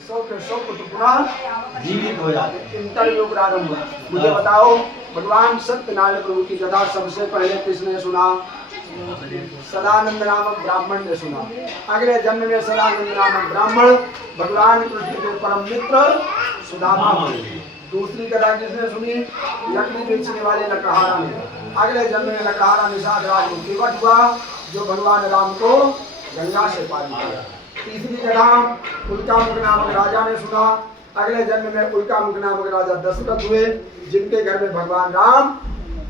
सौ के सौ पुत्र पुनः जीवित हो जाते हैं। इंटरव्यू प्रारंभ हुआ। मुझे बताओ भगवान सत्यनारायण प्रभु की कथा सबसे पहले किसने सुना? सदानंद नामक ब्राह्मण ने सुना। अगले जन्म में सदानंद नामक ब्राह्मण भगवान कृष्ण के परम मित्र सुदामा हुए। दूसरी कथा किसने सुनी? लकड़ी बेचने वाले लकड़हारा ने। अगले जन्म में लकड़हारा निषाद राज मुक्तिवत हुआ जो भगवान राम को गंगा से पार किया। तीसरी कथा उल्कामुख नामक राजा ने सुना। अगले जन्म में उल्कामुख नामक राजा दशरथ हुए जिनके घर में भगवान राम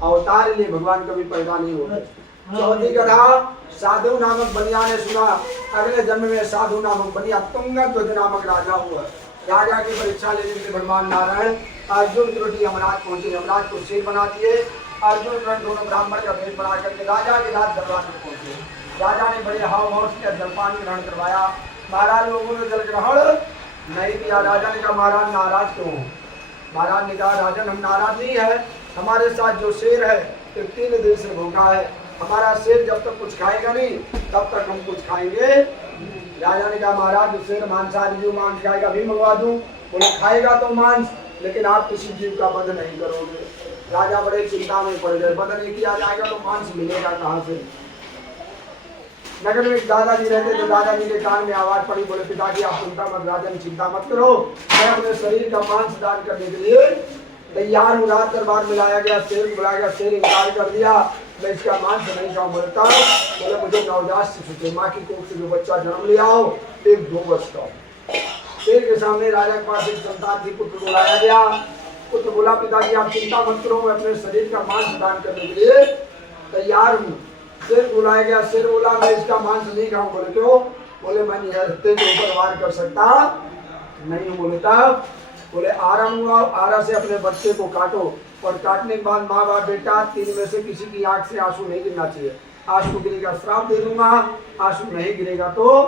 अवतार लिए भगवान कभी पैदा नहीं होते। चौथी कथा साधु नामक बनिया ने सुना। अगले जन्म में साधु नामक बनिया तुंगध्वज नामक राजा हुआ। राजा की परीक्षा लेने के लिए भगवान नारायण अर्जुन की रोटी यमराज पहुंचे। यमराज को शेर बना दिए। अर्जुन दोनों ब्राह्मण का भेद बना करके राजा के साथ दरबार में पहुंचे। राजा ने बड़े हाव भाव से जलपान ग्रहण करवाया। महाराज लोगों ने जल ग्रहण नहीं किया। राजा ने कहा महाराज नाराज क्यों? महाराज ने कहा राजन हम नाराज नहीं है, हमारे साथ जो शेर है तो 3 दिन से भूखा है। हमारा शेर जब तक कुछ खाएगा नहीं तब तक हम कुछ खाएंगे। राजा ने कहा महाराज जो शेर मांसाहारी जो मांस खाएगा भी मंगवा दूं। बोले खाएगा तो मांस लेकिन आप किसी जीव का वध नहीं करोगे। राजा बड़े चिंता में पड़ गए। वध नहीं किया जाएगा तो मांस मिलेगा कहाँ से? नगर में एक दादाजी रहते थे। दादाजी के कान में आवाज पड़ी। बोले पिताजी आप चिंता मत, राजन चिंता मत करो, मैं अपने शरीर का मांस दान करने के लिए तैयार हूँ। रात दरबार में लाया गया, शेर को बुलाया गया, शेर इनकार कर दिया मैं इसका मांस नहीं खाऊं। बोलता बोले मुझे नवजात शिशु से माँ की कोख से जो बच्चा जन्म लिया हो 1-2 वर्ष का। शेर के सामने राजा के पास एक संतान थी, पुत्र को लाया गया। पुत्र बोला पिताजी आप चिंता मत करो, मैं अपने शरीर का मांस दान करने के लिए तैयार हूँ। शेर बुलाया गया। शेर बोला मैं इसका मांस नहीं खाऊं। बोले क्यों? बोले मैं निहत्थे के ऊपर वार कर सकता नहीं हूं। बोले तब? बोले आराम हुआ, आरा से अपने बच्चे को काटो और काटने के बाद माँ बाप बेटा 3 में से किसी की आंख से आंसू नहीं गिरना चाहिए। आंसू गिरेगा श्राप दे दूंगा, आंसू नहीं गिरेगा तो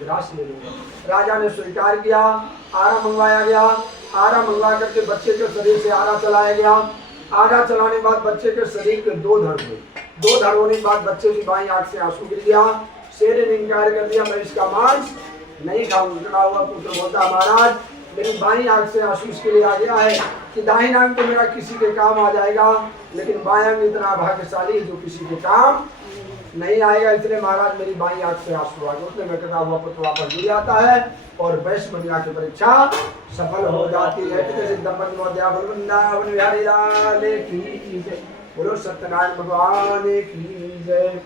ग्रास ले लूंगा। राजा ने स्वीकार किया। आरा मंगवाया गया। आरा मंगवा करके बच्चे के शरीर से आरा चलाया गया। आरा चलाने के बाद बच्चे के शरीर के 2 धड़ हुए। 2 धड़ होने के बाद बच्चे की बाईं आंख से आंसू गिर गया। शेर ने इनकार कर दिया मैं इसका मांस नहीं खाऊंगा। हुआ पुत्र बोलता महाराज मेरी बाईं आंख से आंसू इसके लिए आ गया है कि दाहिना आंख तो मेरा किसी के काम आ जाएगा लेकिन बाईं आंख इतना भाग्यशाली है जो किसी के काम नहीं आएगा, इसलिए महाराज मेरी बाईं आंख से आंसू आ गए। उसने मैं कहता हुआ पुत्र वापस जुड़ जाता है और वैश्य बनिया की परीक्षा सफल हो जाती है। बोलो सत्यनारायण भगवान की जय।